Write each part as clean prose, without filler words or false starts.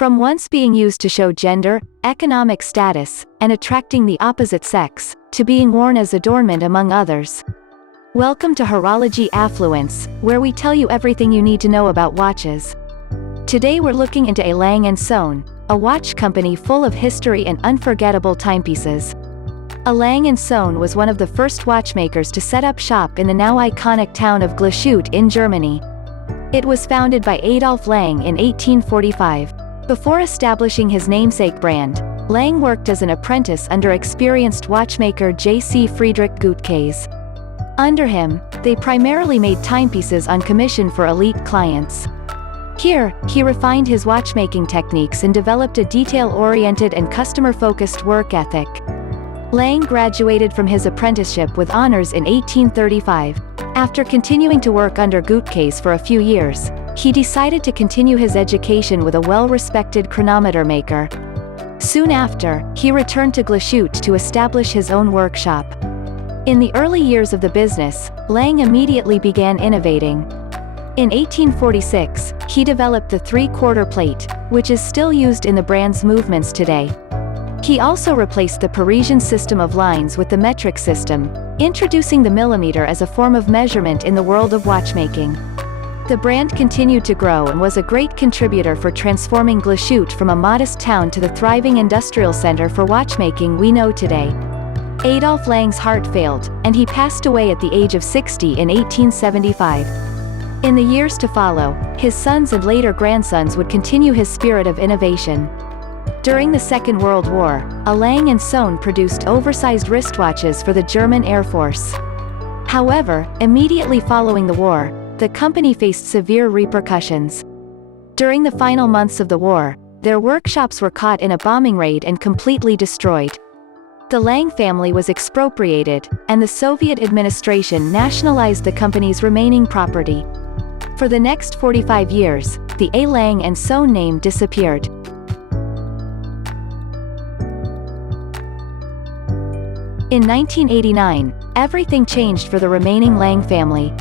From once being used to show gender, economic status, and attracting the opposite sex, to being worn as adornment among others. Welcome to Horology Affluence, where we tell you everything you need to know about watches. Today we're looking into a Lange Söhne, a watch company full of history and unforgettable timepieces. A Lange Söhne was one of the first watchmakers to set up shop in the now iconic town of Glashütte in Germany. It was founded by Adolf Lange in 1845. Before establishing his namesake brand, Lange worked as an apprentice under experienced watchmaker J.C. Friedrich Guttkäse. Under him, they primarily made timepieces on commission for elite clients. Here, he refined his watchmaking techniques and developed a detail-oriented and customer-focused work ethic. Lange graduated from his apprenticeship with honors in 1835. After continuing to work under Guttkäse for a few years, he decided to continue his education with a well-respected chronometer maker. Soon after, he returned to Glashütte to establish his own workshop. In the early years of the business, Lange immediately began innovating. In 1846, he developed the three-quarter plate, which is still used in the brand's movements today. He also replaced the Parisian system of lines with the metric system, introducing the millimeter as a form of measurement in the world of watchmaking. The brand continued to grow and was a great contributor for transforming Glashütte from a modest town to the thriving industrial center for watchmaking we know today. Adolf Lange's heart failed, and he passed away at the age of 60 in 1875. In the years to follow, his sons and later grandsons would continue his spirit of innovation. During the Second World War, a Lange Söhne produced oversized wristwatches for the German Air Force. However, immediately following the war, the company faced severe repercussions. During the final months of the war, their workshops were caught in a bombing raid and completely destroyed. The Lange family was expropriated, and the Soviet administration nationalized the company's remaining property. For the next 45 years, the A. Lange Söhne name disappeared. In 1989, everything changed for the remaining Lange family.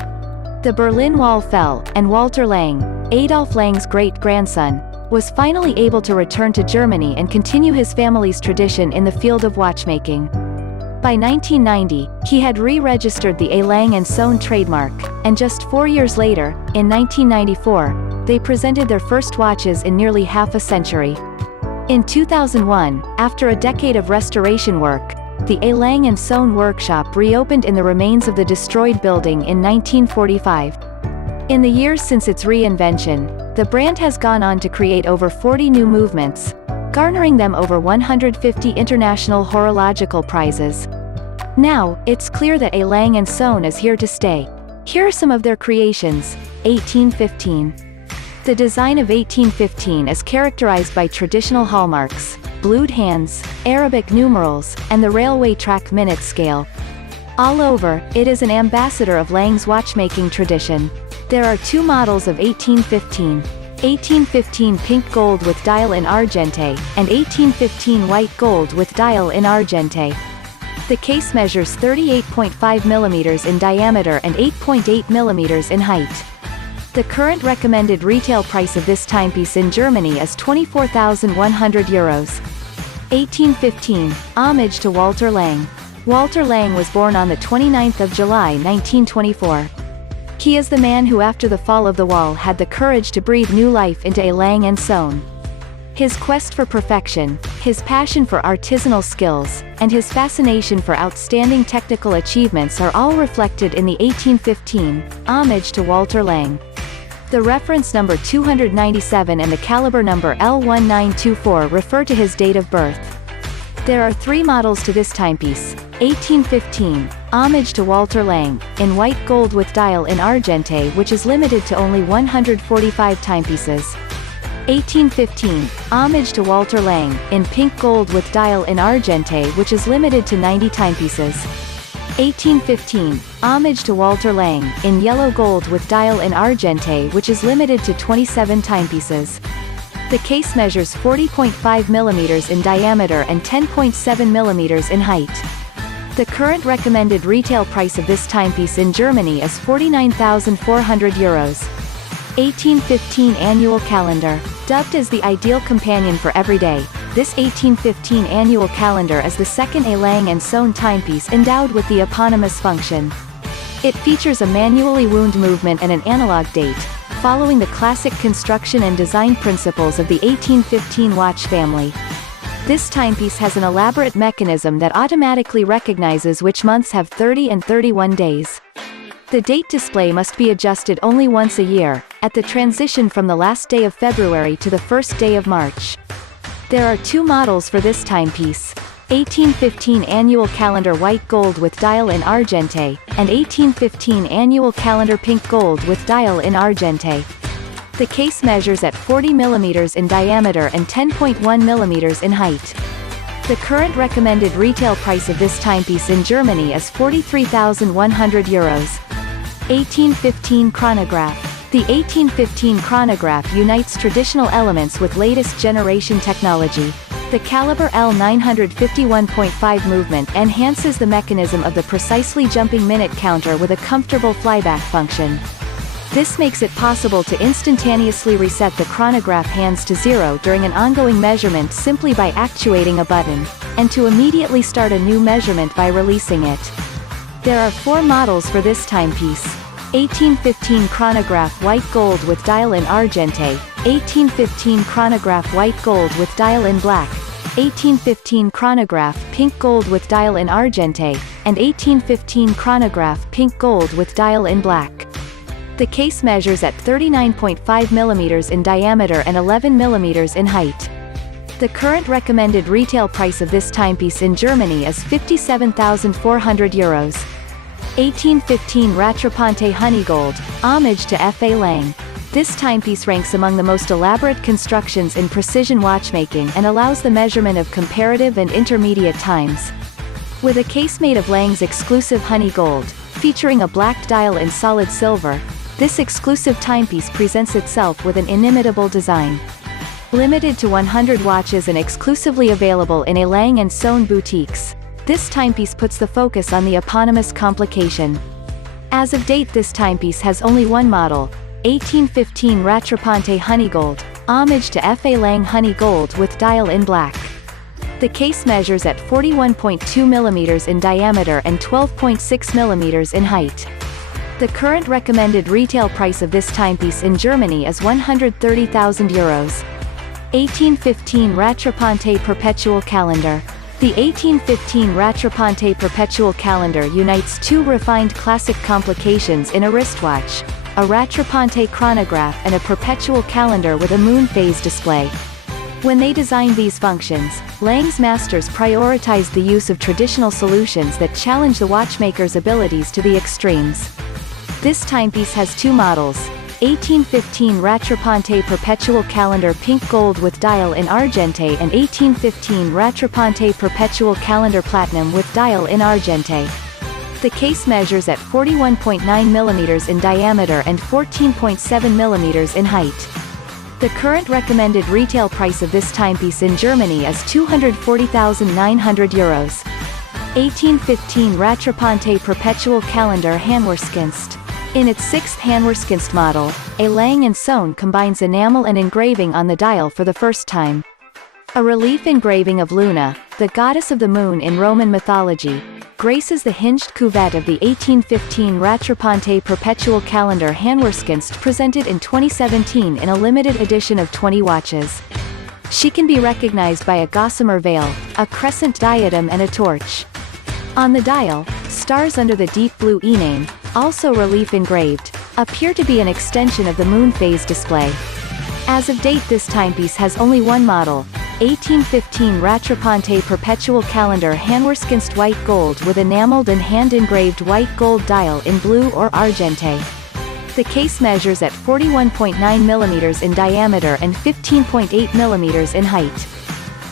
The Berlin Wall fell, and Walter Lange, Adolf Lange's great-grandson, was finally able to return to Germany and continue his family's tradition in the field of watchmaking. By 1990, he had re-registered the A. Lange Söhne trademark, and just 4 years later, in 1994, they presented their first watches in nearly half a century. In 2001, after a decade of restoration work, the A. Lange Söhne workshop reopened in the remains of the destroyed building in 1945. In the years since its reinvention, the brand has gone on to create over 40 new movements, garnering them over 150 international horological prizes. Now, it's clear that A. Lange Söhne is here to stay. Here are some of their creations. 1815. The design of 1815 is characterized by traditional hallmarks, blued hands, Arabic numerals, and the railway track minute scale. All over, it is an ambassador of Lange's watchmaking tradition. There are two models of 1815. 1815 pink gold with dial in argente, and 1815 white gold with dial in argente. The case measures 38.5 mm in diameter and 8.8 mm in height. The current recommended retail price of this timepiece in Germany is €24,100. 1815, homage to Walter Lange. Walter Lange was born on the 29th of July 1924. He is the man who after the fall of the wall had the courage to breathe new life into A. Lange Söhne. His quest for perfection, his passion for artisanal skills, and his fascination for outstanding technical achievements are all reflected in the 1815, homage to Walter Lange. The reference number 297 and the caliber number L1924 refer to his date of birth. There are three models to this timepiece. 1815, homage to Walter Lange, in white gold with dial in argente, which is limited to only 145 timepieces. 1815, homage to Walter Lange, in pink gold with dial in argente, which is limited to 90 timepieces. 1815, homage to Walter Lange, in yellow gold with dial in argente, which is limited to 27 timepieces. The case measures 40.5 mm in diameter and 10.7 mm in height. The current recommended retail price of this timepiece in Germany is €49,400. 1815 Annual Calendar. Dubbed as the ideal companion for every day, this 1815 annual calendar is the second a Lange Söhne timepiece endowed with the eponymous function. It features a manually wound movement and an analog date, following the classic construction and design principles of the 1815 watch family. This timepiece has an elaborate mechanism that automatically recognizes which months have 30 and 31 days. The date display must be adjusted only once a year, at the transition from the last day of February to the first day of March. There are two models for this timepiece: 1815 Annual Calendar White Gold with dial in Argente, and 1815 Annual Calendar Pink Gold with dial in Argente. The case measures at 40 mm in diameter and 10.1 mm in height. The current recommended retail price of this timepiece in Germany is €43,100. 1815 Chronograph. The 1815 chronograph unites traditional elements with latest generation technology. The caliber L951.5 movement enhances the mechanism of the precisely jumping minute counter with a comfortable flyback function. This makes it possible to instantaneously reset the chronograph hands to zero during an ongoing measurement simply by actuating a button, and to immediately start a new measurement by releasing it. There are four models for this timepiece: 1815 Chronograph White Gold with dial in Argente, 1815 Chronograph White Gold with dial in Black, 1815 Chronograph Pink Gold with dial in Argente, and 1815 Chronograph Pink Gold with dial in Black. The case measures at 39.5 mm in diameter and 11 mm in height. The current recommended retail price of this timepiece in Germany is €57,400. 1815 Rattrapante Honeygold, homage to F.A. Lange. This timepiece ranks among the most elaborate constructions in precision watchmaking and allows the measurement of comparative and intermediate times. With a case made of Lange's exclusive honey gold, featuring a black dial in solid silver, this exclusive timepiece presents itself with an inimitable design. Limited to 100 watches and exclusively available in a Lange Söhne boutiques, this timepiece puts the focus on the eponymous complication. As of date, this timepiece has only one model: 1815 Rattrapante Honeygold, homage to F.A. Lange Honey Gold with dial in Black. The case measures at 41.2 mm in diameter and 12.6 mm in height. The current recommended retail price of this timepiece in Germany is €130,000. 1815 Rattrapante Perpetual Calendar. The 1815 Rattrapante Perpetual Calendar unites two refined classic complications in a wristwatch: a Rattrapante chronograph and a perpetual calendar with a moon phase display. When they designed these functions, Lange's masters prioritized the use of traditional solutions that challenge the watchmaker's abilities to the extremes. This timepiece has two models: 1815 Rattrapante Perpetual Calendar Pink Gold with dial in Argente and 1815 Rattrapante Perpetual Calendar Platinum with dial in Argente. The case measures at 41.9 mm in diameter and 14.7 mm in height. The current recommended retail price of this timepiece in Germany is €240,900. 1815 Rattrapante Perpetual Calendar Handwerkskunst. In its sixth Handwerkskunst model, a Lange Söhne combines enamel and engraving on the dial for the first time. A relief engraving of Luna, the goddess of the moon in Roman mythology, graces the hinged cuvette of the 1815 Rattrapante Perpetual Calendar Handwerkskunst, presented in 2017 in a limited edition of 20 watches. She can be recognized by a gossamer veil, a crescent diadem and a torch. On the dial, stars under the deep blue E-name, also relief engraved, appear to be an extension of the moon phase display. As of date, this timepiece has only one model: 1815 Rattrapante Perpetual Calendar Handwerkskunst White Gold with enameled and hand-engraved white gold dial in blue or argente. The case measures at 41.9 mm in diameter and 15.8 mm in height.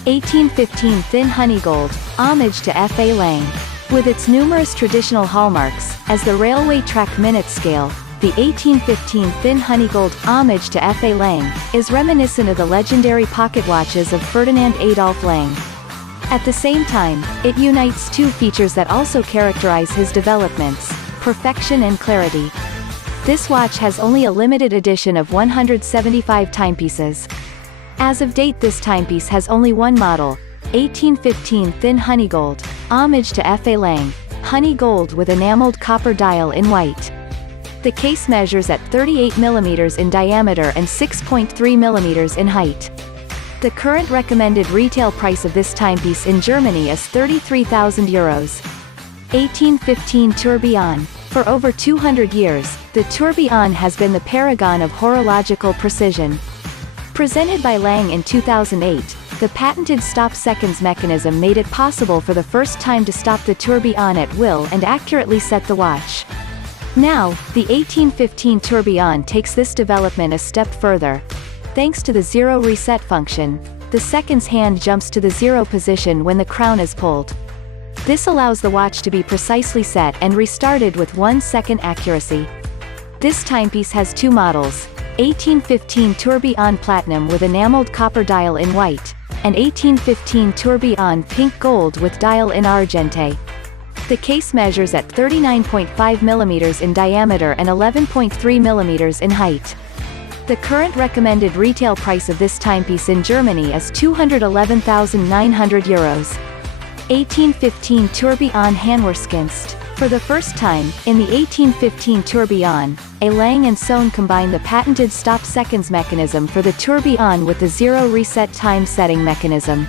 1815 Thin Honeygold, homage to F.A. Lange. With its numerous traditional hallmarks, as the railway track minute scale, the 1815 Thin Honeygold, homage to F.A. Lange, is reminiscent of the legendary pocket watches of Ferdinand Adolf Lange. At the same time, it unites two features that also characterize his developments: perfection and clarity. This watch has only a limited edition of 175 timepieces. As of date, this timepiece has only one model, 1815 Thin Honey Gold, homage to F. A. Lange, Honey Gold with enameled copper dial in white. The case measures at 38 mm in diameter and 6.3 mm in height. The current recommended retail price of this timepiece in Germany is €33,000. 1815 Tourbillon. For over 200 years, the tourbillon has been the paragon of horological precision. Presented by Lange in 2008, the patented stop seconds mechanism made it possible for the first time to stop the tourbillon at will and accurately set the watch. Now, the 1815 tourbillon takes this development a step further. Thanks to the zero reset function, the seconds hand jumps to the zero position when the crown is pulled. This allows the watch to be precisely set and restarted with 1 second accuracy. This timepiece has two models, 1815 Tourbillon Platinum with enameled copper dial in white, and 1815 Tourbillon Pink Gold with dial in argente. The case measures at 39.5 mm in diameter and 11.3 mm in height. The current recommended retail price of this timepiece in Germany is €211,900. 1815 Tourbillon Handwerkskunst. For the first time, in the 1815 tourbillon, a Lange Söhne combined the patented stop seconds mechanism for the tourbillon with the zero reset time setting mechanism.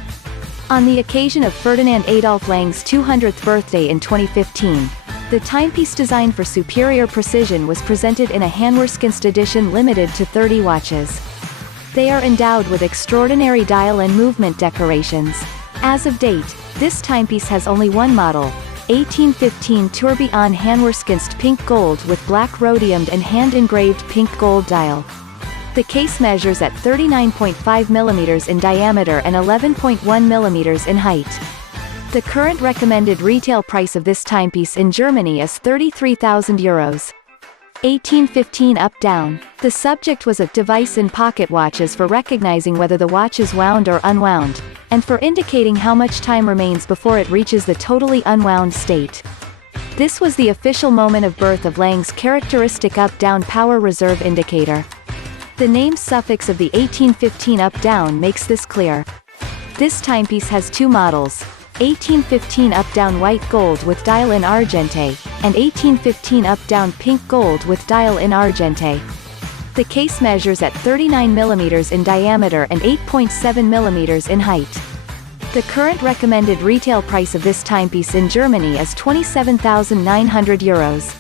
On the occasion of Ferdinand Adolf Lange's 200th birthday in 2015, the timepiece designed for superior precision was presented in a Handwerkskunst edition limited to 30 watches. They are endowed with extraordinary dial and movement decorations. As of date, this timepiece has only one model, 1815 Tourbillon Handwerkskunst Pink Gold with black rhodiumed and hand-engraved pink gold dial. The case measures at 39.5 mm in diameter and 11.1 mm in height. The current recommended retail price of this timepiece in Germany is €33,000. 1815 Up-Down. The subject was a device in pocket watches for recognizing whether the watch is wound or unwound, and for indicating how much time remains before it reaches the totally unwound state. This was the official moment of birth of Lange's characteristic up-down power reserve indicator. The name suffix of the 1815 Up-Down makes this clear. This timepiece has two models, 1815 Up-Down White Gold with dial in argente, and 1815 Up-Down Pink Gold with dial in argente. The case measures at 39 mm in diameter and 8.7 mm in height. The current recommended retail price of this timepiece in Germany is €27,900.